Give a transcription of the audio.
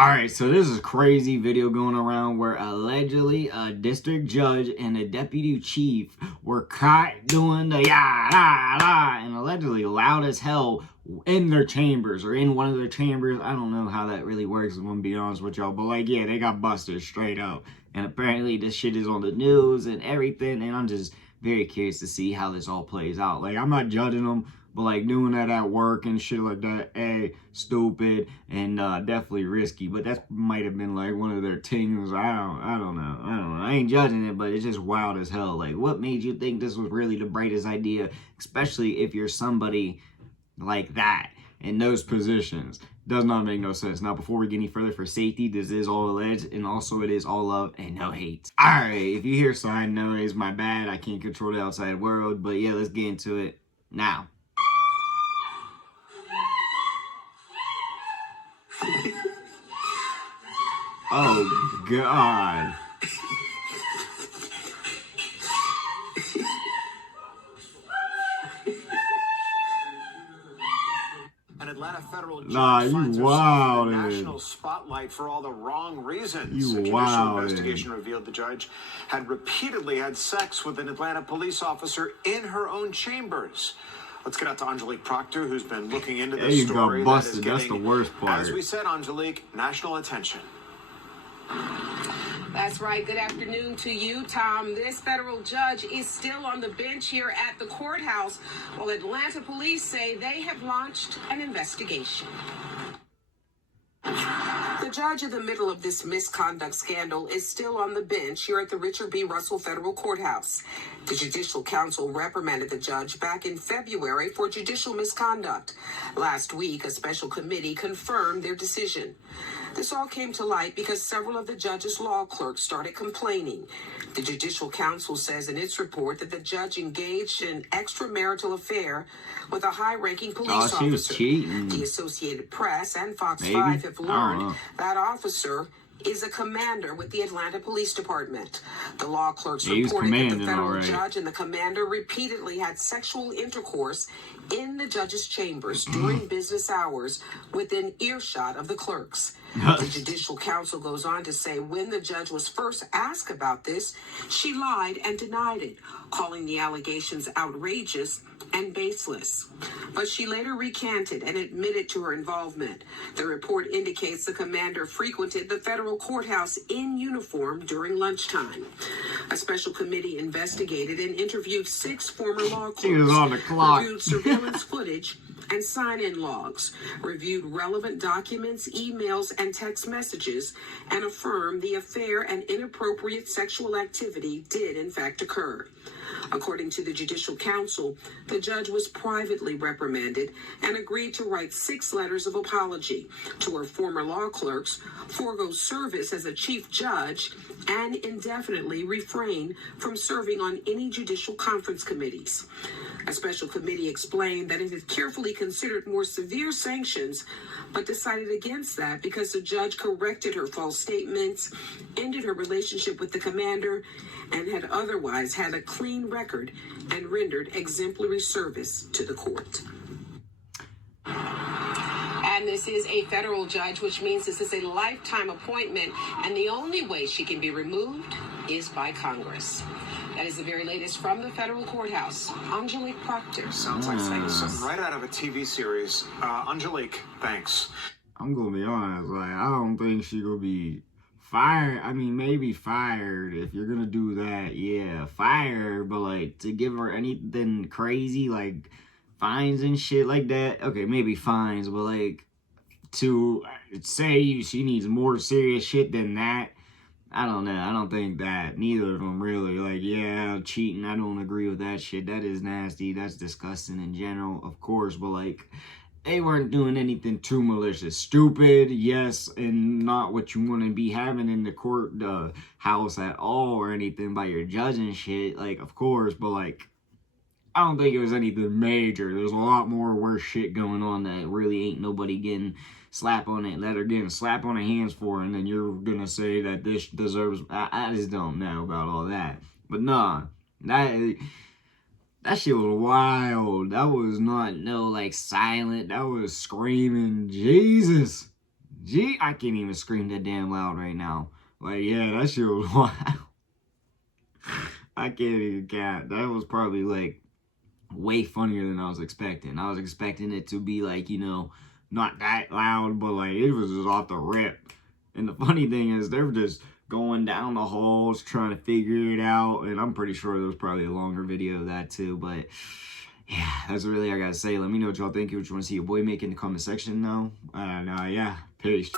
Alright, so this is a crazy video going around where allegedly a district judge and a deputy chief were caught doing the and allegedly loud as hell in their chambers or in one of their chambers. I don't know how that really works, I'm gonna be honest with y'all, but like, yeah, they got busted straight up. And apparently this shit is on the news and everything, and I'm just very curious to see how this all plays out. Like, I'm not judging them, but like doing that at work and shit like that, stupid and definitely risky. But that might have been like one of their things. I don't know. I ain't judging it, but it's just wild as hell. Like, what made you think this was really the brightest idea, especially if you're somebody like that in those positions? Does not make no sense. Now, before we get any further, for safety, this is all alleged, and also it is all love and no hate. Alright, if you hear side noise, my bad. I can't control the outside world, but yeah, let's get into it now. Oh, God. An Atlanta federal judge finds herself in the national spotlight for all the wrong reasons. A judicial investigation revealed the judge had repeatedly had sex with an Atlanta police officer in her own chambers. Let's get out to Angelique Proctor, who's been looking into this story. Got busted. That's the worst part. As we said, Angelique, national attention. That's right. Good afternoon to you, Tom. This federal judge is still on the bench here at the courthouse, while Atlanta police say they have launched an investigation. The judge in the middle of this misconduct scandal is still on the bench here at the Richard B. Russell Federal Courthouse. The Judicial Council reprimanded the judge back in February for judicial misconduct. Last week, a special committee confirmed their decision. This all came to light because several of the judge's law clerks started complaining. The Judicial Council says in its report that the judge engaged in an extramarital affair with a high-ranking police she was officer. Cheating. The Associated Press and Fox 5 have learned that officer is a commander with the Atlanta Police Department. The law clerks reported that the federal judge and the commander repeatedly had sexual intercourse in the judge's chambers during business hours within earshot of the clerks. The Judicial Council goes on to say when the judge was first asked about this, she lied and denied it, calling the allegations outrageous and baseless. But she later recanted and admitted to her involvement. The report indicates the commander frequented the federal courthouse in uniform during lunchtime. A special committee investigated and interviewed 6 former law clerks. She was on the clock. Reviewed surveillance footage and sign-in logs, reviewed relevant documents, emails, and text messages, and affirmed the affair and inappropriate sexual activity did in fact occur. According to the Judicial Council, the judge was privately reprimanded and agreed to write 6 letters of apology to her former law clerks, forego service as a chief judge, and indefinitely refrain from serving on any judicial conference committees. A special committee explained that it had carefully considered more severe sanctions, but decided against that because the judge corrected her false statements, ended her relationship with the commander, and had otherwise had a clean record and rendered exemplary service to the court. And this is a federal judge, which means this is a lifetime appointment, and the only way she can be removed is by Congress. That is the very latest from the federal courthouse. Angelique Proctor. Sounds like something right out of a TV series. Angelique, thanks. I'm gonna be honest, like, I don't think she gonna be fired. I mean, maybe fired. If you're gonna do that, yeah, fired. But like, to give her anything crazy, like fines and shit like that, okay, maybe fines. But like, to say she needs more serious shit than that, I don't know. I don't think that. Neither of them really. Like, yeah, cheating, I don't agree with that shit. That is nasty. That's disgusting in general, of course. But like, they weren't doing anything too malicious. Stupid, yes, and not what you want to be having in the court house at all or anything by your judge and shit. Like, of course, but like, I don't think it was anything major. There's a lot more worse shit going on that really ain't nobody getting slap on it, that are getting a slap on the hands for, and then you're gonna say that this deserves. I just don't know about all that. But nah, that shit was wild. That was not no like silent. That was screaming Jesus. Gee, I can't even scream that damn loud right now. Like, yeah, that shit was wild. I can't even count. That was probably like way funnier than I was expecting. I was expecting it to be like, you know, not that loud, but like it was just off the rip. And the funny thing is they're just going down the halls trying to figure it out. And I'm pretty sure there was probably a longer video of that too. But yeah, that's really all I gotta say. Let me know what y'all think. What you want to see your boy make in the comment section though. And yeah, peace.